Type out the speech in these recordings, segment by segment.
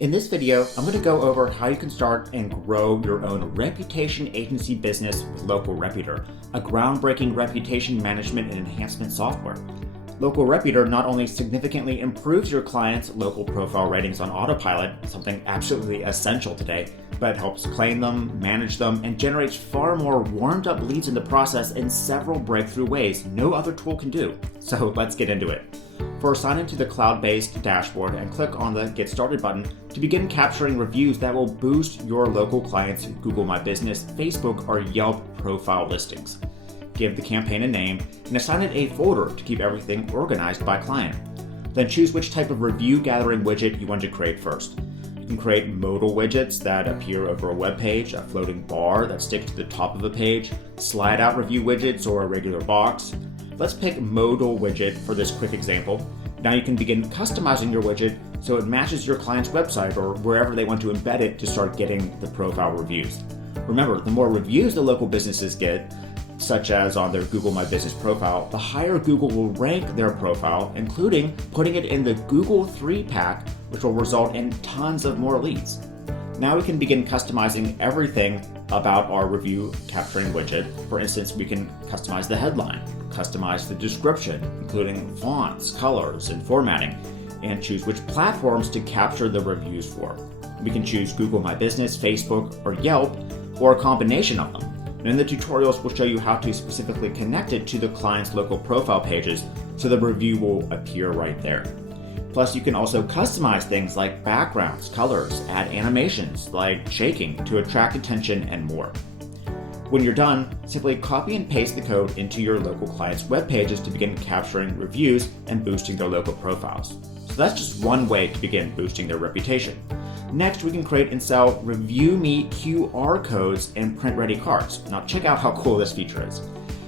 In this video, I'm going to go over how you can start and grow your own reputation agency business with LocalReputor, a groundbreaking reputation management and enhancement software. LocalReputor not only significantly improves your clients' local profile ratings on autopilot, something absolutely essential today, but helps claim them, manage them, and generates far more warmed-up leads in the process in several breakthrough ways no other tool can do. So let's get into it. First, sign into the cloud-based dashboard and click on the Get Started button to begin capturing reviews that will boost your local clients' Google My Business, Facebook, or Yelp profile listings. Give the campaign a name and assign it a folder to keep everything organized by client. Then choose which type of review gathering widget you want to create first. You can create modal widgets that appear over a web page, a floating bar that sticks to the top of a page, slide out review widgets, or a regular box. Let's pick modal widget for this quick example. Now you can begin customizing your widget so it matches your client's website or wherever they want to embed it to start getting the profile reviews. Remember, the more reviews the local businesses get, such as on their Google My Business profile, the higher Google will rank their profile, including putting it in the Google 3-pack, which will result in tons of more leads. Now we can begin customizing everything about our review capturing widget. For instance, we can customize the headline, customize the description, including fonts, colors, and formatting, and choose which platforms to capture the reviews for. We can choose Google My Business, Facebook, or Yelp, or a combination of them. And in the tutorials, we'll show you how to specifically connect it to the client's local profile pages so the review will appear right there. Plus, you can also customize things like backgrounds, colors, add animations like shaking to attract attention, and more. When you're done, simply copy and paste the code into your local client's web pages to begin capturing reviews and boosting their local profiles. So that's just one way to begin boosting their reputation. Next, we can create and sell Review Me QR codes and print-ready cards. Now check out how cool this feature is.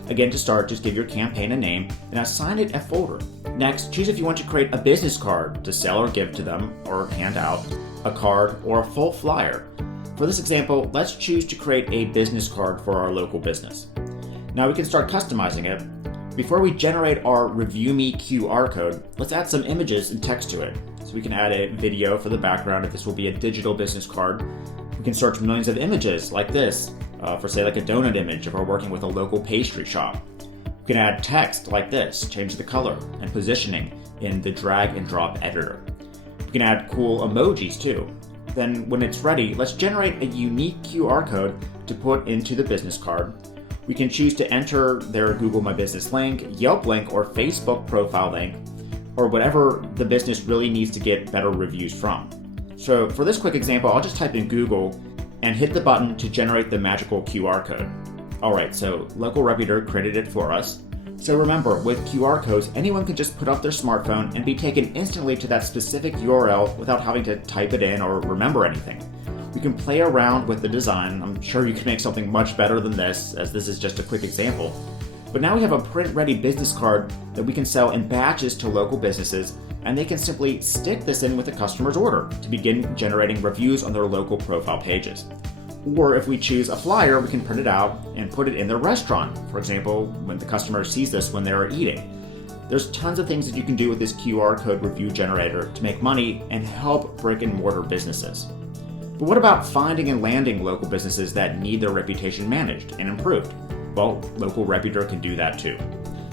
Again, to start, just give your campaign a name and assign it a folder. Next, choose if you want to create a business card to sell or give to them or hand out, a card, or a full flyer. For this example, let's choose to create a business card for our local business. Now we can start customizing it. Before we generate our Review Me QR code, let's add some images and text to it. So we can add a video for the background if this will be a digital business card. We can search millions of images like this, for say like a donut image if we're working with a local pastry shop. We can add text like this, change the color and positioning in the drag and drop editor. We can add cool emojis too. Then when it's ready, let's generate a unique QR code to put into the business card. We can choose to enter their Google My Business link, Yelp link, or Facebook profile link, or whatever the business really needs to get better reviews from. So for this quick example, I'll just type in Google and hit the button to generate the magical QR code. Alright, so LocalReputor created it for us. So remember, with QR codes, anyone can just put up their smartphone and be taken instantly to that specific URL without having to type it in or remember anything. We can play around with the design. I'm sure you can make something much better than this, as this is just a quick example. But now we have a print-ready business card that we can sell in batches to local businesses, and they can simply stick this in with the customer's order to begin generating reviews on their local profile pages. Or if we choose a flyer, we can print it out and put it in their restaurant. For example, when the customer sees this when they're eating. There's tons of things that you can do with this QR code review generator to make money and help brick and mortar businesses. But what about finding and landing local businesses that need their reputation managed and improved? Well, LocalReputor can do that too.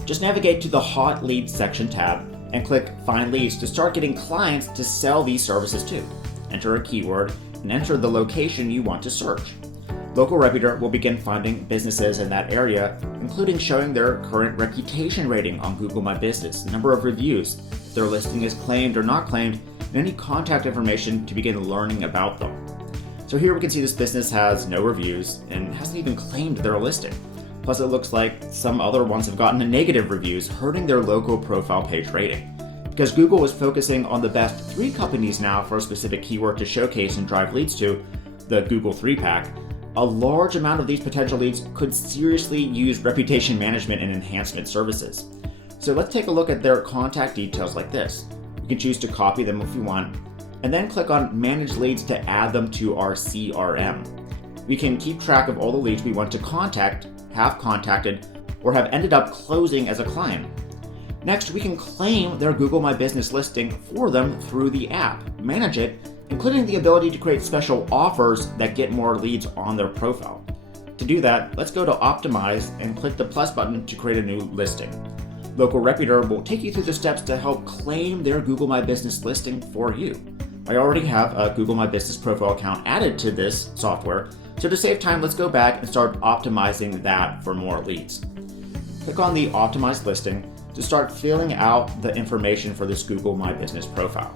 Just navigate to the Hot Leads section tab and click Find Leads to start getting clients to sell these services to. Enter a keyword and enter the location you want to search. LocalReputor will begin finding businesses in that area, including showing their current reputation rating on Google My Business, the number of reviews, if their listing is claimed or not claimed, and any contact information to begin learning about them. So here we can see this business has no reviews and hasn't even claimed their listing. Plus it looks like some other ones have gotten negative reviews, hurting their local profile page rating. Because Google is focusing on the best 3 companies now for a specific keyword to showcase and drive leads to, the Google 3-pack, a large amount of these potential leads could seriously use reputation management and enhancement services. So let's take a look at their contact details like this. We can choose to copy them if we want, and then click on Manage Leads to add them to our CRM. We can keep track of all the leads we want to contact, have contacted, or have ended up closing as a client. Next, we can claim their Google My Business listing for them through the app, manage it, including the ability to create special offers that get more leads on their profile. To do that, let's go to Optimize and click the plus button to create a new listing. LocalReputor will take you through the steps to help claim their Google My Business listing for you. I already have a Google My Business profile account added to this software, so to save time, let's go back and start optimizing that for more leads. Click on the Optimized listing to start filling out the information for this Google My Business profile.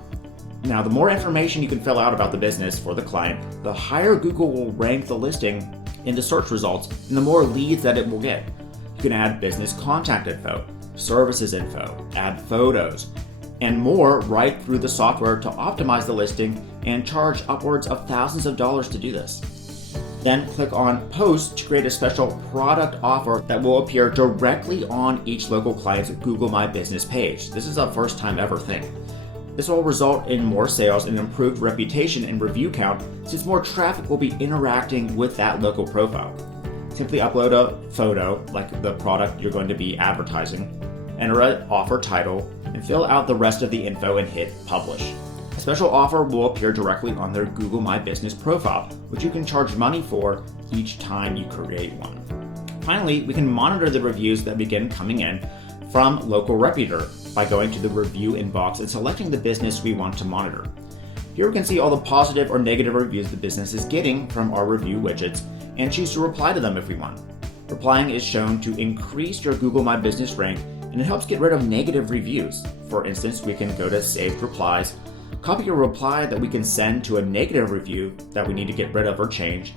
Now, the more information you can fill out about the business for the client, the higher Google will rank the listing in the search results and the more leads that it will get. You can add business contact info, services info, add photos, and more right through the software to optimize the listing and charge upwards of thousands of dollars to do this. Then click on Post to create a special product offer that will appear directly on each local client's Google My Business page. This is a first time ever thing. This will result in more sales and improved reputation and review count, since more traffic will be interacting with that local profile. Simply upload a photo, like the product you're going to be advertising, enter an offer title, and fill out the rest of the info and hit Publish. A special offer will appear directly on their Google My Business profile, which you can charge money for each time you create one. Finally, we can monitor the reviews that begin coming in from LocalReputor by going to the review inbox and selecting the business we want to monitor. Here we can see all the positive or negative reviews the business is getting from our review widgets and choose to reply to them if we want. Replying is shown to increase your Google My Business rank, and it helps get rid of negative reviews. For instance, we can go to Saved Replies, copy a reply that we can send to a negative review that we need to get rid of or change,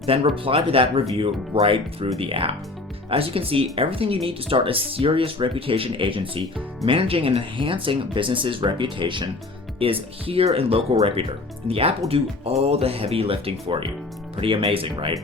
then reply to that review right through the app. As you can see, everything you need to start a serious reputation agency managing and enhancing businesses' reputation is here in LocalReputor, and the app will do all the heavy lifting for you. Pretty amazing, right?